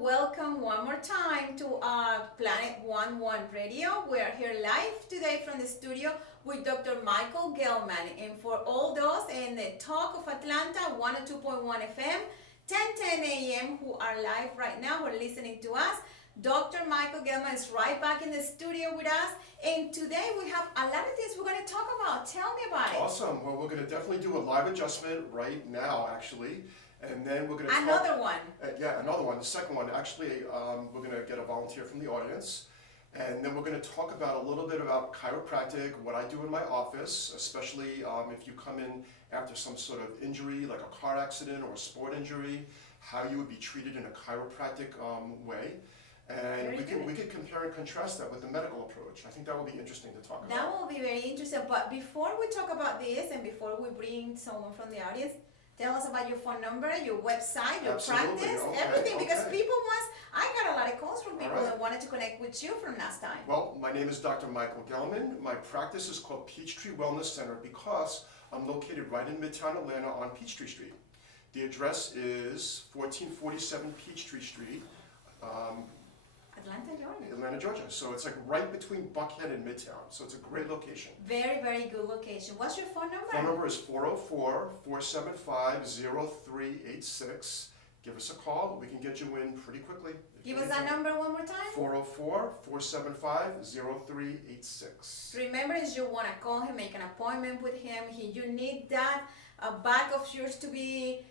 welcome one more time to Planet 11 Radio. We are here live today from the studio with Dr. Michael Gellman. And for all those in the Talk of Atlanta, 102.1 FM, 10:10 a.m. who are live right now, who are listening to us, Dr. Michael Gellman is right back in the studio with us. And today we have a lot of things we're going to talk about. Tell me about it. Awesome. Well, we're going to definitely do a live adjustment right now, actually. And then we're going to Another one. Another one. The second one. Actually, we're going to get a volunteer from the audience. And then we're going to talk about a little bit about chiropractic, what I do in my office, especially if you come in after some sort of injury, like a car accident or a sport injury, how you would be treated in a chiropractic way. And we could compare and contrast that with the medical approach. I think that will be interesting to talk about. That will be very interesting. But before we talk about this and before we bring someone from the audience, tell us about your phone number, your website, your practice, everything. Because people I got a lot of calls from people that wanted to connect with you from last time. Well, my name is Dr. Michael Gellman. My practice is called Peachtree Wellness Center because I'm located right in Midtown Atlanta on Peachtree Street. The address is 1447 Peachtree Street. Atlanta, Georgia. So it's like right between Buckhead and Midtown. So it's a great location. Very, very good location. What's your phone number? Phone number is 404-475-0386. Give us a call. We can get you in pretty quickly. Give us that number one more time. 404-475-0386. Remember, if you want to call him, make an appointment with him, you need that back of yours to be,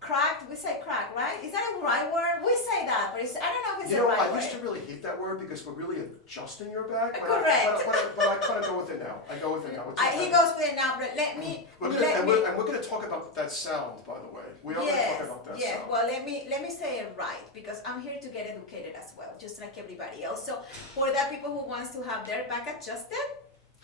cracked. We say crack, right? Is that a right word? We say that, but I don't know if it's the right word. I used to really hate that word because we're really adjusting your back. Correct. But I kind of go with it now. I go with it now. He goes with it now, but we're going to talk about that sound, by the way. We are going to talk about that sound. Well, let me say it right because I'm here to get educated as well, just like everybody else. So for the people who wants to have their back adjusted,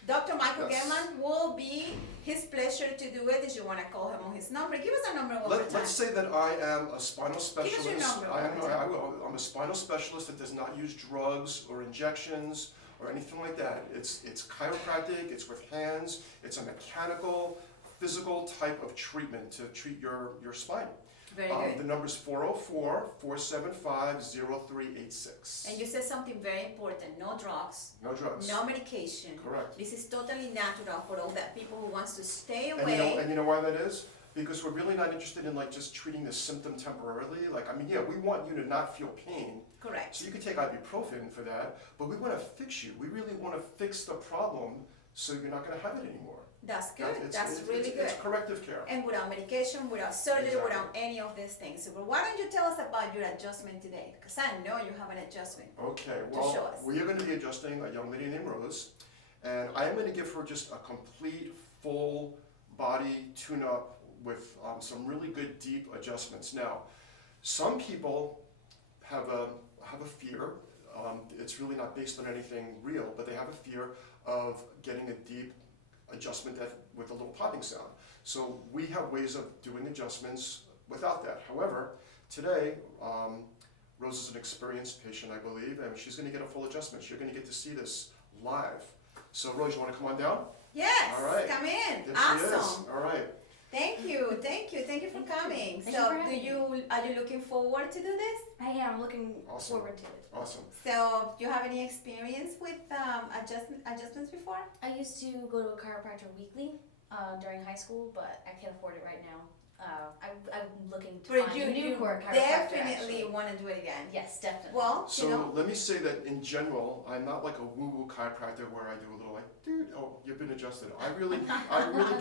Dr. Michael Gellman will be his pleasure to do it. If you want to call him on his number, give us a number one more time. Let's say that I am a spinal specialist. Give us your number. I will. I'm a spinal specialist that does not use drugs or injections or anything like that. It's chiropractic. It's with hands. It's a mechanical, physical type of treatment to treat your spine. Very good. The number is 404-475-0386. And you said something very important. No drugs. No drugs. No medication. Correct. This is totally natural for all that people who wants to stay away. And you know why that is? Because we're really not interested in just treating the symptom temporarily. We want you to not feel pain. Correct. So you can take ibuprofen for that, but we want to fix you. We really want to fix the problem so you're not going to have it anymore. That's good. That's really good. It's corrective care. And without medication, without surgery, without any of these things. So why don't you tell us about your adjustment today? Because I know you have an adjustment. Okay, well, we are going to be adjusting a young lady named Rose, and I am going to give her just a complete, full body tune-up with some really good, deep adjustments. Now, some people have a fear. It's really not based on anything real, but they have a fear of getting a deep adjustment with a little popping sound. So we have ways of doing adjustments without that. However, today, Rose is an experienced patient, I believe, and she's going to get a full adjustment. You're going to get to see this live. So Rose, you want to come on down? Yes. All right. Come in. There awesome. She is. All right. Thank you for coming. Are you looking forward to do this? I am. I'm looking forward to it. Awesome. So, do you have any experience with adjustments before? I used to go to a chiropractor weekly during high school, but I can't afford it right now. I'm looking to find a new chiropractor. Definitely want to do it again. Yes, definitely. Well, so let me say that in general, I'm not like a woo-woo chiropractor where I do a little dude, you've been adjusted. I really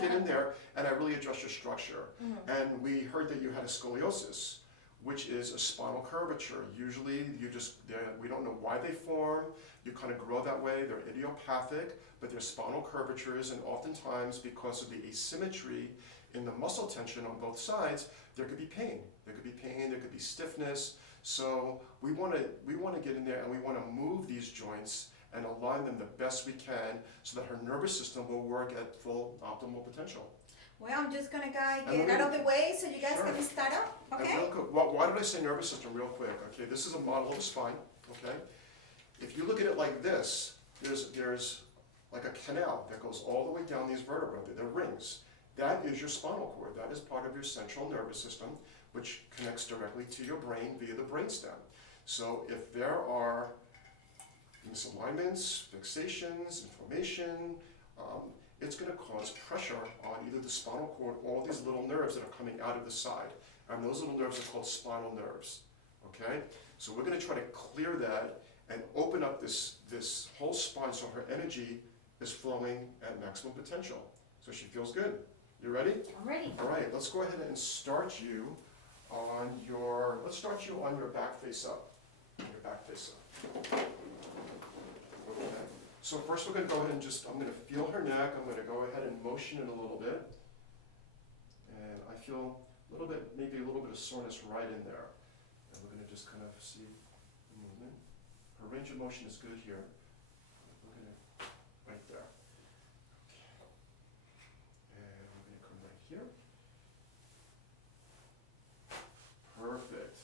get in there and I really adjust your structure. Mm-hmm. And we heard that you had a scoliosis, which is a spinal curvature. Usually we don't know why they form. You kind of grow that way. They're idiopathic, but they're spinal curvatures, and oftentimes because of the asymmetry in the muscle tension on both sides, there could be pain. There could be stiffness. So we want to get in there and we want to move these joints and align them the best we can so that her nervous system will work at full optimal potential. Well, I'm just going to get out of the way so you guys can start up, okay? Why did I say nervous system real quick? Okay, this is a model of the spine, okay? If you look at it like this, there's like a canal that goes all the way down these vertebrae. They're rings. That is your spinal cord. That is part of your central nervous system, which connects directly to your brain via the brainstem. So if there are misalignments, fixations, inflammation, it's going to cause pressure on either the spinal cord or these little nerves that are coming out of the side. And those little nerves are called spinal nerves. Okay? So we're going to try to clear that and open up this whole spine so her energy is flowing at maximum potential. So she feels good. You ready? I'm ready. All right, let's go ahead and start you on your back face up. Your back face up. Okay. So first we're going to go ahead and I'm going to feel her neck. I'm going to go ahead and motion it a little bit. And I feel maybe a little bit of soreness right in there. And we're going to just kind of see the movement. Her range of motion is good here. We're going to, right there. Okay. And we're going to come right here. Perfect.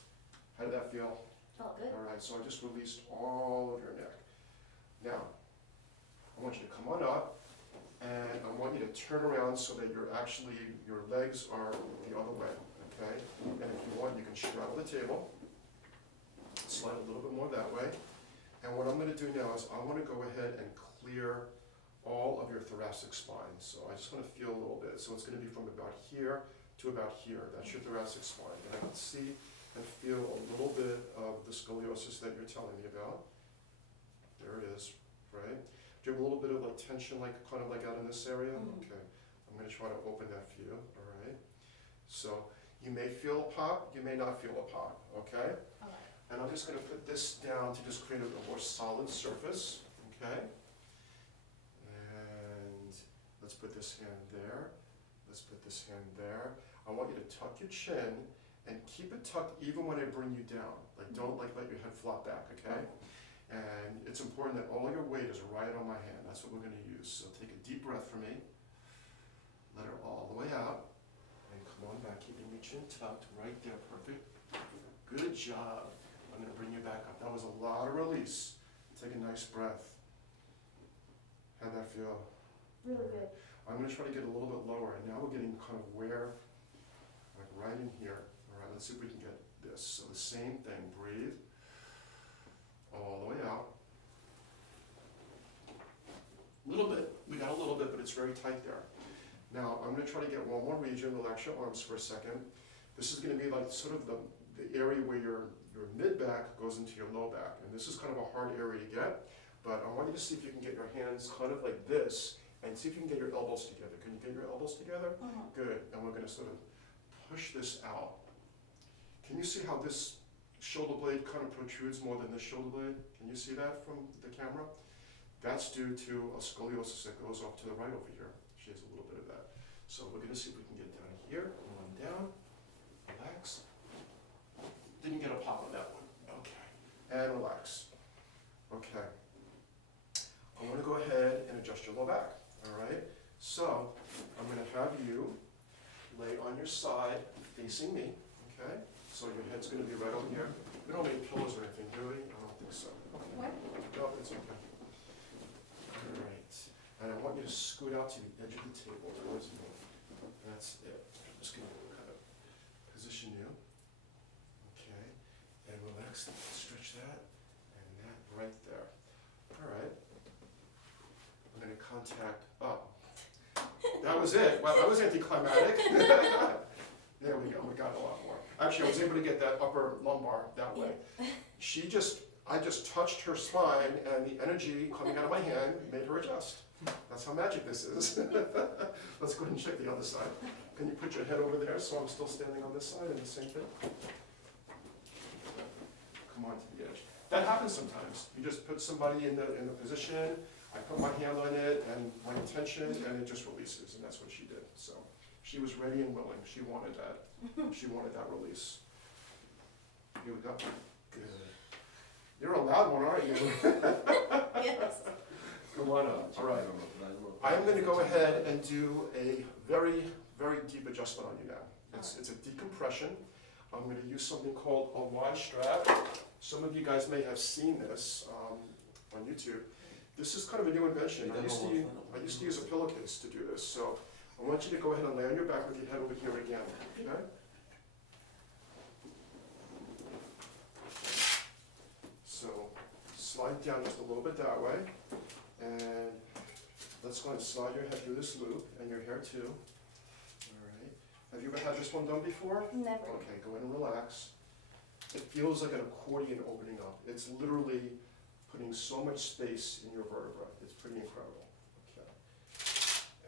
How did that feel? Felt good. All right, so I just released all of your neck. Now, I want you to come on up, and I want you to turn around so that your legs are the other way, okay? And if you want, you can straddle the table, slide a little bit more that way. And what I'm going to do now is I want to go ahead and clear all of your thoracic spine. So I just want to feel a little bit. So it's going to be from about here to about here. That's your thoracic spine. And I can see and feel a little bit of the scoliosis that you're telling me about. There it is, right? Do you have a little bit of like tension, kind of out in this area? Mm-hmm. Okay, I'm going to try to open that for you, all right? So you may feel a pop, you may not feel a pop, okay? All right. And I'm just going to put this down to just create a more solid surface, okay? And let's put this hand there. Let's put this hand there. I want you to tuck your chin and keep it tucked even when I bring you down. Don't let your head flop back, okay? And it's important that all your weight is right on my hand. That's what we're going to use. So take a deep breath for me. Let her all the way out. And come on back, keeping your chin tucked right there. Perfect. Good job. I'm going to bring you back up. That was a lot of release. Take a nice breath. How'd that feel? Really good. I'm going to try to get a little bit lower. And now we're getting kind of right in here. All right, let's see if we can get this. So the same thing. Breathe. All the way out. A little bit. We got a little bit, but it's very tight there. Now, I'm going to try to get one more region. Relax your arms for a second. This is going to be like sort of the area where your mid-back goes into your low back. And this is kind of a hard area to get. But I want you to see if you can get your hands kind of like this and see if you can get your elbows together. Can you get your elbows together? Uh-huh. Good. And we're going to sort of push this out. Can you see how this shoulder blade kind of protrudes more than this shoulder blade? Can you see that from the camera? That's due to a scoliosis that goes off to the right over here. She has a little bit of that. So we're going to see if we can get down here. Come on down. Relax. Didn't get a pop on that one. Okay. And relax. Okay. I want to go ahead and adjust your low back. All right? So I'm going to have you lay on your side facing me. Okay? So your head's going to be right over here. We don't have any pillows or anything, do we? I don't think so. Okay. What? No, it's okay. All right. And I want you to scoot out to the edge of the table towards me. That's it. I'm just going to kind of position you. Okay. And relax. Stretch that. And that right there. All right. I'm going to contact up. That was it. Well, that was anticlimactic. There we go. We got a lot more. Actually, I was able to get that upper lumbar that way. I just touched her spine, and the energy coming out of my hand made her adjust. That's how magic this is. Let's go ahead and check the other side. Can you put your head over there so I'm still standing on this side and the same thing? Come on to the edge. That happens sometimes. You just put somebody in the position, I put my hand on it and my intention, and it just releases, and that's what she did. So she was ready and willing. She wanted that. She wanted that release. Here we go. Good. You're a loud one, aren't you? Yes. Come on up. All right. I'm going to go ahead and do a very, very deep adjustment on you now. It's a decompression. I'm going to use something called a Y strap. Some of you guys may have seen this on YouTube. This is kind of a new invention. I used to use a pillowcase to do this. So I want you to go ahead and lay on your back with your head over here again. Okay? slide down just a little bit that way. And let's go and slide your head through this loop, and your hair too. All right. Have you ever had this one done before? Never. Okay, go ahead and relax. It feels like an accordion opening up. It's literally putting so much space in your vertebra. It's pretty incredible. Okay.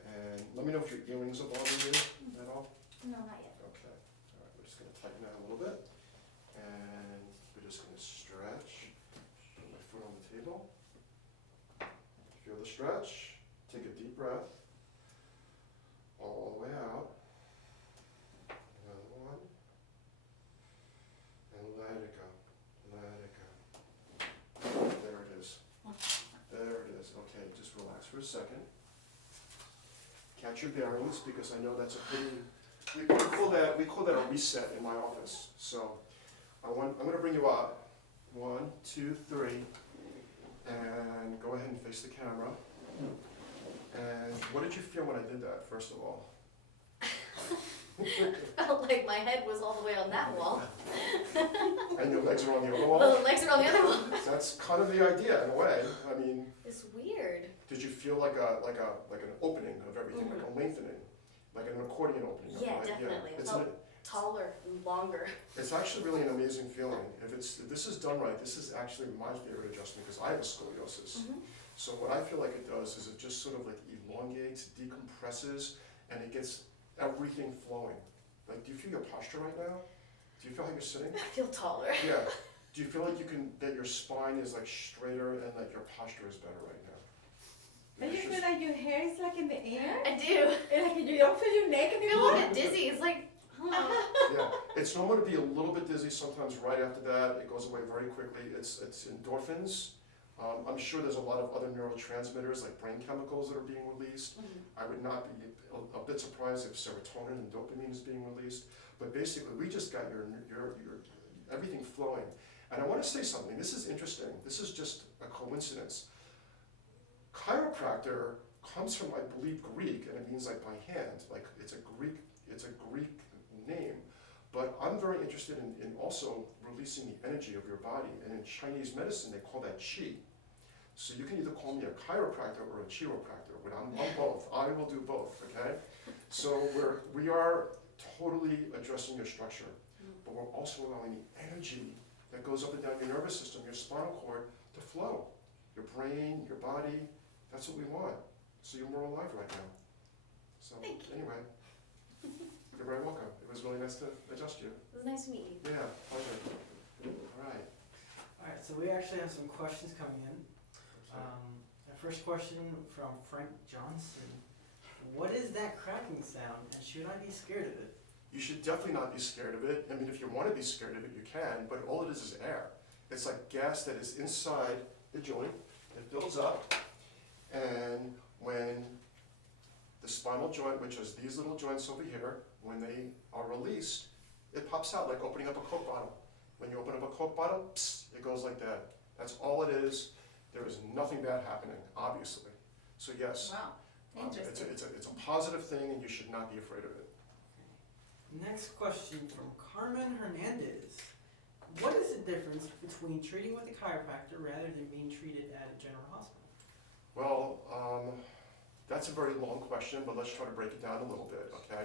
And let me know if your earrings are bothering you at all. No, not yet. Okay. All right, we're just going to tighten that a little bit. And we're just going to stretch. Put my foot on the table. Feel the stretch. Take a deep breath. All the way out. Another one. And let it go. Let it go. There it is. There it is. Okay, just relax for a second. Catch your bearings, because I know that's a pretty, we call that a reset in my office. So I'm going to bring you up. 1, 2, 3, and go ahead and face the camera. And what did you feel when I did that, first of all? Felt like my head was all the way on that wall. And your legs are on the other wall? Well, the legs are on the other wall. That's kind of the idea in a way. I mean, It's weird. did you feel like an opening of everything, like a lengthening, like an accordion opening? Yeah, right? definitely. It's, Felt taller and longer. it's actually really an amazing feeling. If this is done right, this is actually my favorite adjustment, because I have a scoliosis. So what I feel like it does is it just sort of like elongates, decompresses, and it gets everything flowing. Like, do you feel your posture right now? Do you feel how you're sitting? I feel taller. Yeah. Do you feel like that your spine is like straighter and that your posture is better right now? And you feel like your hair is like in the air? I do. And like you don't feel your neck I feel a anymore? little bit dizzy. It's like, Yeah, it's normal to be a little bit dizzy sometimes right after that. It goes away very quickly. It's endorphins. I'm sure there's a lot of other neurotransmitters like brain chemicals that are being released. I would not be a bit surprised if serotonin and dopamine is being released. But basically, we just got your everything flowing. And I want to say something. This is interesting. This is just a coincidence. Chiropractor comes from, I believe, Greek, and it means like by hand. Like it's a Greek name. But I'm very interested in also releasing the energy of your body. And in Chinese medicine, they call that qi. So you can either call me a chiropractor or a chiropractor, but I'm both. I will do both, okay? So we are totally addressing your structure, but we're also allowing the energy that goes up and down your nervous system, your spinal cord, to flow. Your brain, your body, that's what we want. So you're more alive right now. So anyway, you're very welcome. It was really nice to adjust you. it was nice to meet you. Yeah, pleasure. All right. All right, so we actually have some questions coming in. The first question from Frank Johnson. What is that cracking sound, and should I be scared of it? You should definitely not be scared of it. I mean, if you want to be scared of it, you can, but all it is air. It's like gas that is inside the joint. It builds up, and when the spinal joint, which is these little joints over here, when they are released, it pops out like opening up a Coke bottle. When you open up a Coke bottle, psst, it goes like that. That's all it is. There is nothing bad happening, obviously. So yes, Wow, interesting. it's a positive thing, and you should not be afraid of it. Next question from Carmen Hernandez. What is the difference between treating with a chiropractor rather than being treated at a general hospital? Well, that's a very long question, but let's try to break it down a little bit, okay?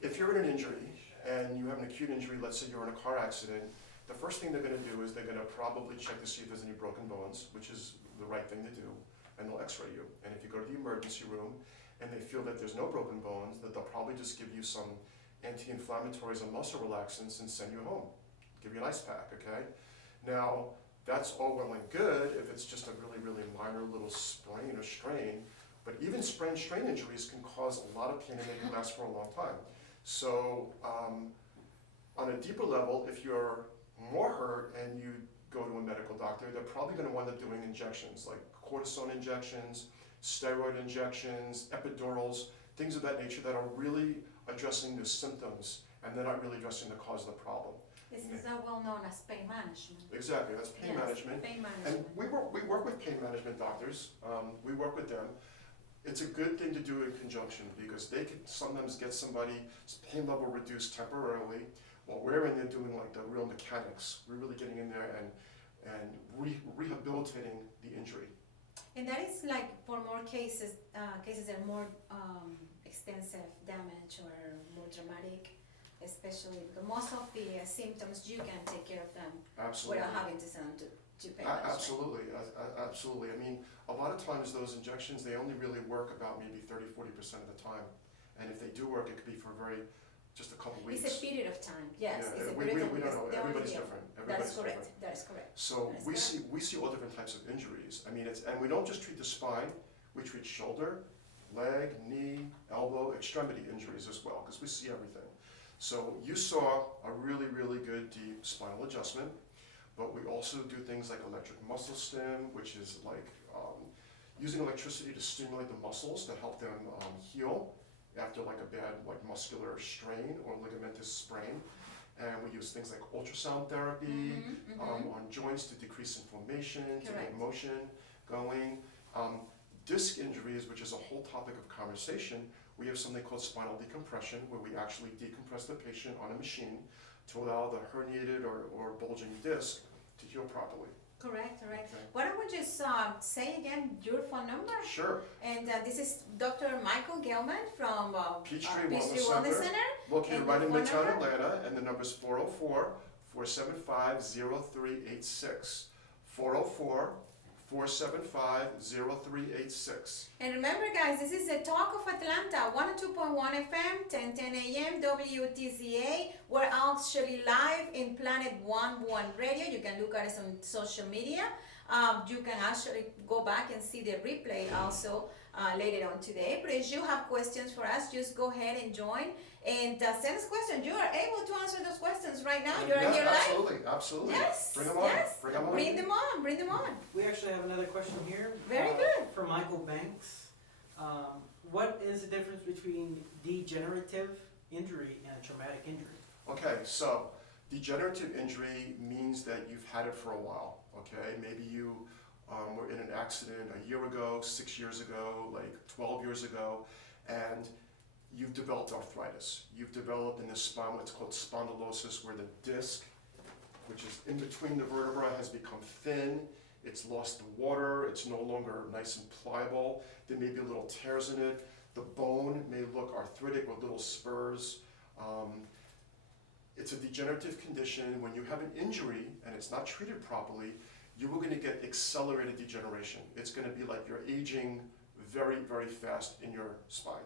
If you're in an injury, and you have an acute injury, let's say you're in a car accident, the first thing they're going to do is they're going to probably check to see if there's any broken bones, which is the right thing to do, and they'll x-ray you. And if you go to the emergency room and they feel that there's no broken bones, that they'll probably just give you some anti-inflammatories and muscle relaxants and send you home, give you an ice pack, okay? Now, that's all well and good if it's just a really, really minor little sprain or strain, but even sprain strain injuries can cause a lot of pain and they can last for a long time. So on a deeper level, if you're more hurt and you go to a medical doctor, they're probably going to wind up doing injections like cortisone injections, steroid injections, epidurals, things of that nature that are really addressing the symptoms and they're not really addressing the cause of the problem. This is well known as pain management. Exactly, that's pain management. Pain And management. we work with pain management doctors. We work with them. It's a good thing to do in conjunction because they can sometimes get somebody's pain level reduced temporarily while we're in there doing like the real mechanics. We're really getting in there and and rehabilitating the injury. And that is like for more cases, cases that are more extensive damage or more dramatic, especially because most of the symptoms you can take care of them Absolutely. without having to send them to patients. Absolutely, absolutely. I mean, a lot of times those injections, they only really work about maybe 30–40% of the time. And if they do work, it could be for just a couple weeks. It's a period of time, yes. Yeah, It's a we period of don't know. time. Everybody's different. That is Everybody's correct. different. That is correct. So That is we see all different types of injuries. I mean, and we don't just treat the spine. We treat shoulder, leg, knee, elbow, extremity injuries as well, because we see everything. So you saw a really, really good deep spinal adjustment, but we also do things like electric muscle stim, which is like using electricity to stimulate the muscles to help them heal after like a bad muscular strain or ligamentous sprain. And we use things like ultrasound therapy on joints to decrease inflammation, to get motion going. Disc injuries, which is a whole topic of conversation, we have something called spinal decompression, where we actually decompress the patient on a machine to allow the herniated or bulging disc to heal properly. Correct. Okay. Why don't we just say again your phone number? Sure. And this is Dr. Michael Gellman from Peachtree Wellness Wellness Center. Located And right the in phone Midtown number? Atlanta, and the number is 404-475-0386. 404-475-0386. And remember, guys, this is the Talk of Atlanta, 102.1 FM, 1010 AM, WTZA. We're actually live in Planet 11 Radio. You can look at us on social media. You can actually go back and see the replay also later on today. But if you have questions for us, just go ahead and join and send us questions. You are able to answer those questions right now. You're Yeah, here live. absolutely. Yes. Bring them on. Yes. Bring them on. Bring them on. We actually have another question here. Very good. From Michael Banks. What is the difference between degenerative injury and a traumatic injury? Okay, so degenerative injury means that you've had it for a while, okay? Maybe you were in an accident a year ago, 6 years ago, like 12 years ago, and you've developed arthritis. You've developed in the spine what's called spondylosis, where the disc, which is in between the vertebrae, has become thin. It's lost the water. It's no longer nice and pliable. There may be little tears in it. The bone may look arthritic with little spurs. It's a degenerative condition. When you have an injury and it's not treated properly, you are going to get accelerated degeneration. It's going to be like you're aging very, very fast in your spine.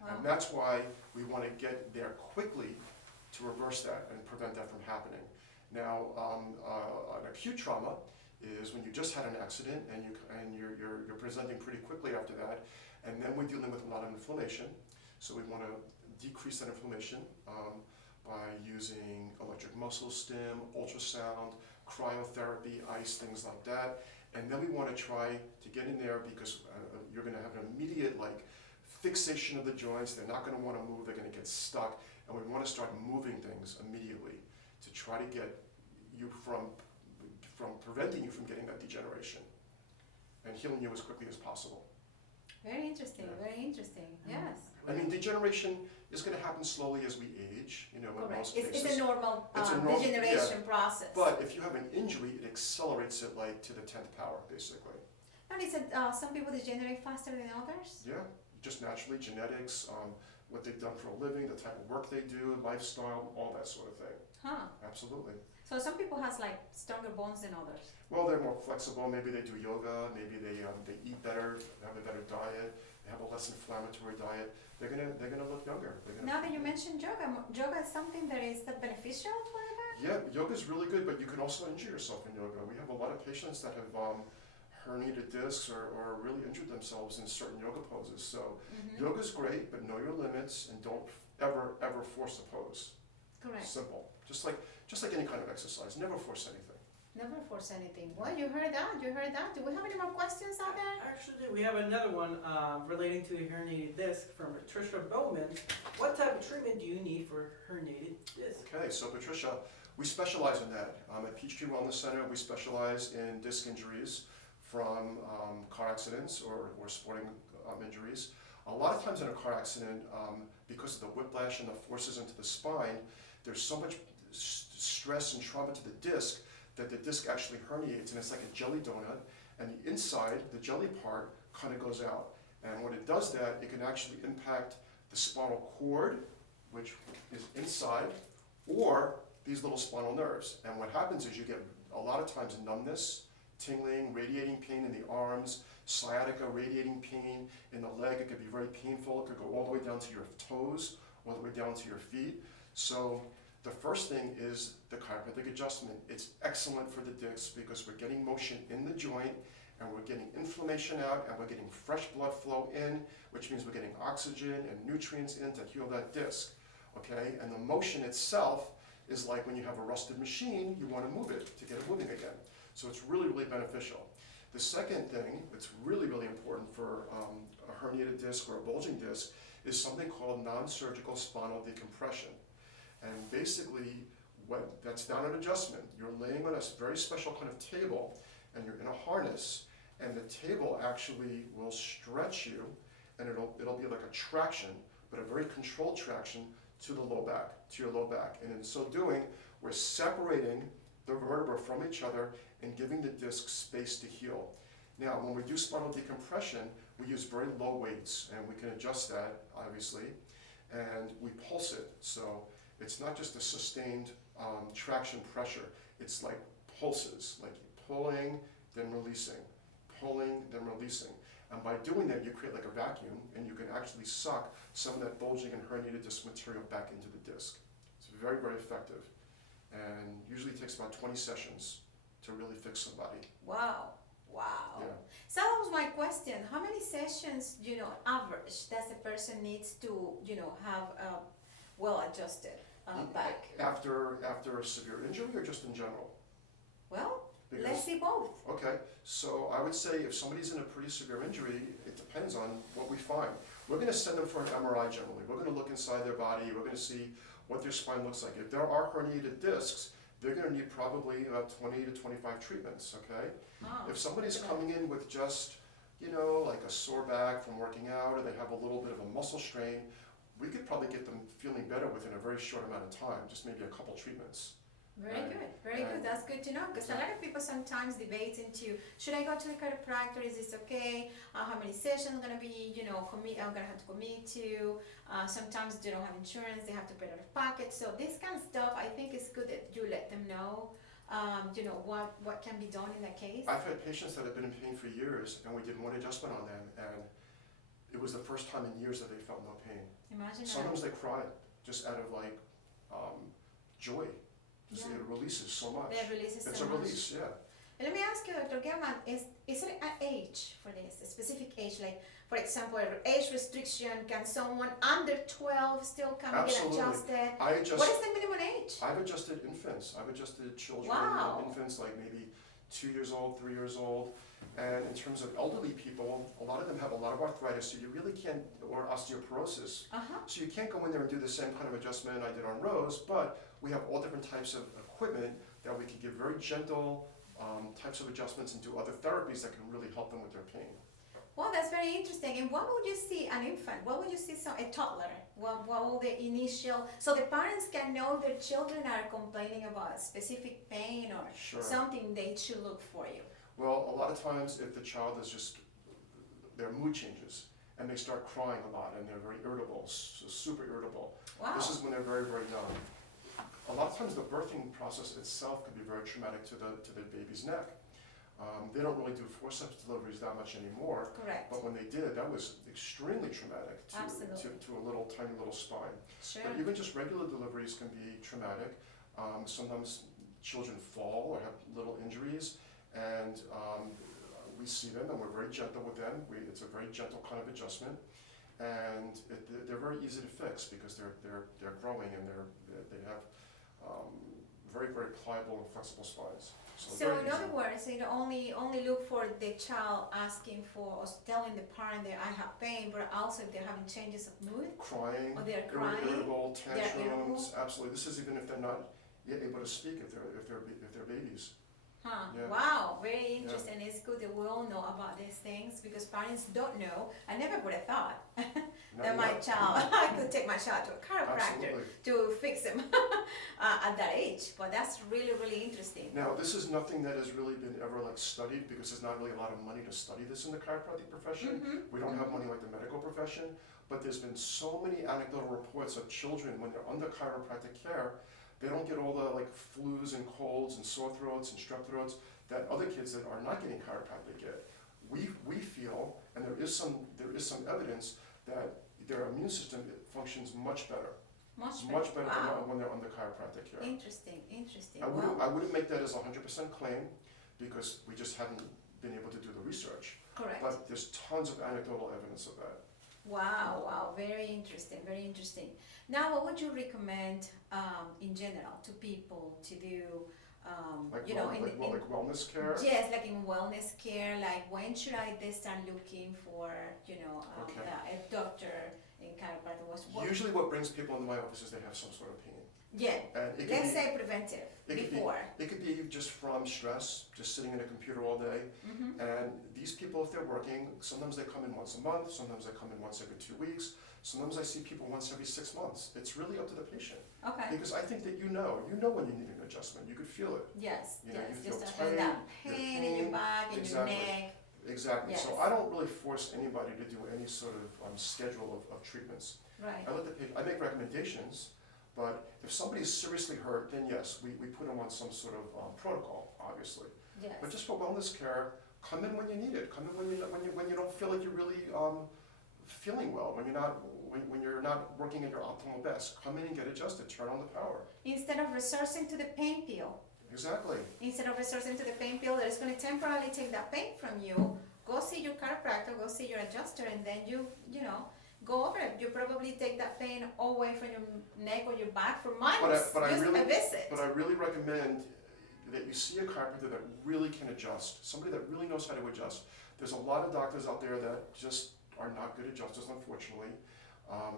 Wow. And that's why we want to get there quickly to reverse that and prevent that from happening. Now, an acute trauma is when you just had an accident and you're presenting pretty quickly after that, and then we're dealing with a lot of inflammation. So we want to decrease that inflammation by using electric muscle stim, ultrasound, cryotherapy, ice, things like that. And then we want to try to get in there because you're going to have an immediate fixation of the joints. They're not going to want to move. They're going to get stuck. And we want to start moving things immediately to try to get you from preventing you from getting that degeneration and healing you as quickly as possible. Very interesting. Yeah. Very interesting. Yes. I mean, degeneration is going to happen slowly as we age, in Correct. most cases. It's a normal It's a normal- degeneration process. But if you have an injury, it accelerates it to the 10th power, basically. And is it some people degenerate faster than others? Yeah, just naturally, genetics, what they've done for a living, the type of work they do, lifestyle, all that sort of thing. Huh. Absolutely. So some people has stronger bones than others. Well, they're more flexible. Maybe they do yoga. Maybe they eat better, have a better diet. They have a less inflammatory diet. They're gonna look younger. Now that you mentioned yoga is something that is beneficial for that? Yeah, yoga's really good, but you can also injure yourself in yoga. We have a lot of patients that have herniated discs or really injured themselves in certain yoga poses. So yoga's great, but know your limits and don't ever force a pose. Correct. Simple. Just like any kind of exercise. Never force anything. Never force anything. Well, you heard that. Do we have any more questions out there? Actually, we have another one relating to a herniated disc from Patricia Bowman. What type of treatment do you need for herniated disc? Okay, so Patricia, we specialize in that. At Peachtree Wellness Center, we specialize in disc injuries from car accidents or sporting injuries. A lot of times in a car accident, because of the whiplash and the forces into the spine, there's so much stress and trauma to the disc that the disc actually herniates, and it's like a jelly donut, and the inside, the jelly part, kind of goes out. And when it does that, it can actually impact the spinal cord, which is inside, or these little spinal nerves. And what happens is you get a lot of times numbness, tingling, radiating pain in the arms, sciatica, radiating pain in the leg. It could be very painful. It could go all the way down to your toes, all the way down to your feet. So the first thing is the chiropractic adjustment. It's excellent for the discs because we're getting motion in the joint, and we're getting inflammation out, and we're getting fresh blood flow in, which means we're getting oxygen and nutrients in to heal that disc, okay? And the motion itself is like when you have a rusted machine, you want to move it to get it moving again. So it's really, really beneficial. The second thing that's really, really important for a herniated disc or a bulging disc is something called non-surgical spinal decompression. And basically, that's not an adjustment. You're laying on a very special kind of table, and you're in a harness, and the table actually will stretch you, and it'll be like a traction, but a very controlled traction to the low back, to your low back. And in so doing, we're separating the vertebra from each other and giving the disc space to heal. Now, when we do spinal decompression, we use very low weights, and we can adjust that, obviously, and we pulse it. So it's not just a sustained traction pressure. It's like pulses, like pulling, then releasing, pulling, then releasing. And by doing that, you create like a vacuum, and you can actually suck some of that bulging and herniated disc material back into the disc. It's very, very effective, and usually takes about 20 sessions to really fix somebody. Wow. Wow. Yeah. So that was my question. How many sessions, average does a person needs to, have a well-adjusted back? After a severe injury, or just in general? Well, Because- let's see both. Okay, so I would say if somebody's in a pretty severe injury, it depends on what we find. We're going to send them for an MRI generally. We're going to look inside their body. We're going to see what their spine looks like. If there are herniated discs, they're going to need probably about 20 to 25 treatments, okay? If somebody's coming in with just, like a sore back from working out, or they have a little bit of a muscle strain, we could probably get them feeling better within a very short amount of time, just maybe a couple treatments. Very good, very good. That's good to know, because a lot of people sometimes debate into, should I go to the chiropractor? Is this okay? How many sessions I'm gonna be, I'm gonna have to commit to. Sometimes they don't have insurance, they have to pay out of pocket. So this kind of stuff, I think it's good that you let them know, what can be done in that case. I've had patients that have been in pain for years, and we did one adjustment on them, and it was the first time in years that they felt no pain. Imagine Sometimes that. they cry just out of joy. Just Yeah. It releases so much. That releases It's so a much. release, yeah. And let me ask you, Dr. Gellman, is there an age for this, a specific age? Like, for example, age restriction, can someone under 12 still come and get Absolutely. adjusted? I adjust. What is the minimum age? I've adjusted infants. I've adjusted children, Wow. infants like maybe 2 years old, 3 years old. And in terms of elderly people, a lot of them have a lot of arthritis, so you really can't, or osteoporosis. Uh-huh. So you can't go in there and do the same kind of adjustment I did on Rose, but we have all different types of equipment that we can give very gentle types of adjustments and do other therapies that can really help them with their pain. Well, that's very interesting. And what would you see an infant? What would you see a toddler? What will the initial, so the parents can know their children are complaining about a specific pain or Sure. something they should look for you? Well, a lot of times if the child is just, their mood changes and they start crying a lot and they're very irritable, super irritable. Wow. This is when they're very, very young. A lot of times the birthing process itself can be very traumatic to the baby's neck. They don't really do forceps deliveries that much anymore, Correct. but when they did, that was extremely traumatic Absolutely. to a little tiny little spine. Sure. But even just regular deliveries can be traumatic. Sometimes children fall or have little injuries, and we see them and we're very gentle with them. It's a very gentle kind of adjustment, and they're very easy to fix because they're growing and they have very, very pliable and flexible spines. So very in easy. other words, only look for the child asking for or telling the parent that I have pain, but also if they're having changes of mood Crying, or they're crying. irritable, they're irritable. tantrums, absolutely. This is even if they're not yet able to speak, if they're babies. Huh. Yeah. Wow, very interesting. It's good that we all know about these things because parents don't know. I never would have thought that my child, I could take my child to a chiropractor Absolutely. to fix him at that age. But that's really, really interesting. Now, this is nothing that has really been ever like studied because there's not really a lot of money to study this in the chiropractic profession. We don't have money like the medical profession, but there's been so many anecdotal reports of children when they're under chiropractic care, they don't get all the like flus and colds and sore throats and strep throats that other kids that are not getting chiropractic get. We feel, and there is some evidence that their immune system functions much better. Much better Wow. when they're under chiropractic care. Interesting. I wouldn't make that as a 100% claim because we just haven't been able to do the research. Correct. But there's tons of anecdotal evidence of that. Wow, very interesting. Now, what would you recommend in general to people to do? Like, You know, like wellness care? yes, like in wellness care, like when should they start looking for, Okay. a doctor in chiropractic? Usually what brings people into my office is they have some sort of pain. Yeah, And it could let's be, say preventive, it could be- before. it could be just from stress, just sitting in a computer all day. And these people, if they're working, sometimes they come in once a month, sometimes they come in once every 2 weeks, sometimes I see people once every 6 months. It's really up to the patient. Okay, Because I think that you know when you need an adjustment, you could feel it. yes, You know, you feel just tight, that your pain in your pain, back, in your exactly. neck. Exactly. So Yes. I don't really force anybody to do any sort of schedule of treatments. Right, I let the I make recommendations, but if somebody's seriously hurt, then yes, we put them on some sort of protocol, obviously. yes. But just for wellness care, come in when you need it. Come in when you don't feel like you're really feeling well, when you're not working at your optimal best. Come in and get adjusted. Turn on the power. Instead of resourcing to the pain pill, Exactly. instead of resourcing to the pain pill that is going to temporarily take that pain from you, go see your chiropractor, go see your adjuster, and then you know, go over it. You probably take that pain away from your neck or your back for months. But I just really- a visit. But I really recommend that you see a chiropractor that really can adjust, somebody that really knows how to adjust. There's a lot of doctors out there that just are not good adjusters, unfortunately.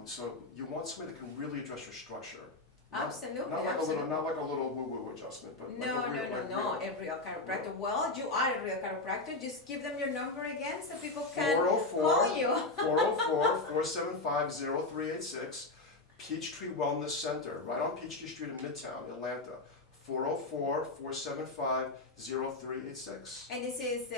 So you want somebody that can really address your structure. Absolutely, Not like absolutely. not like a little woo-woo adjustment, but No, like a real, like no, real. a real chiropractor. Well, you are a real chiropractor. Just give them your number again so people can 404 call you. 404-475-0386, Peachtree Wellness Center, right on Peachtree Street in Midtown, Atlanta. 404-475-0386. And this is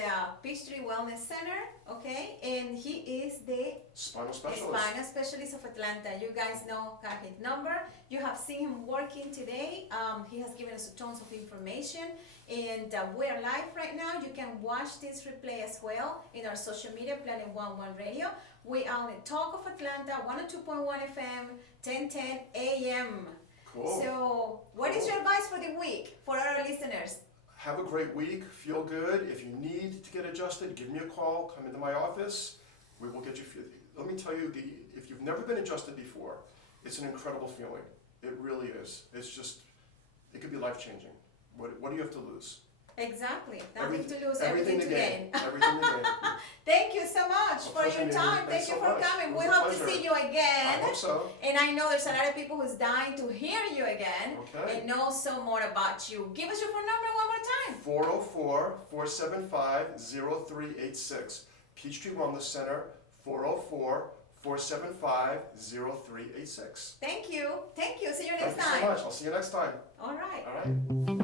Peachtree Wellness Center, okay? And he is the Spinal specialist. spinal specialist of Atlanta. You guys know his number. You have seen him working today. He has given us tons of information. And we're live right now. You can watch this replay as well in our social media, Planet 11 Radio. We are on the Talk of Atlanta, 102.1 FM, 1010 AM. Cool. So, what is your advice for the week for our listeners? Have a great week. Feel good. If you need to get adjusted, give me a call. Come into my office. We will get you. Let me tell you, if you've never been adjusted before, it's an incredible feeling. It really is. It's just, it could be life-changing. What do you have to lose? Exactly. Nothing to lose, everything to gain. Everything to gain. Thank you so much A for pleasure, your Mimi. time. Thanks Thank you so for much. coming. It We was a hope to pleasure. see you I again. hope so. And I know there's a lot of people who's dying to hear you again Okay. and know so more about you. Give us your phone number one more time. 404-475-0386. Peachtree Wellness Center, 404-475-0386. Thank you. Thank you. See you Thank next you so time. much. I'll see you next time. All right. All right.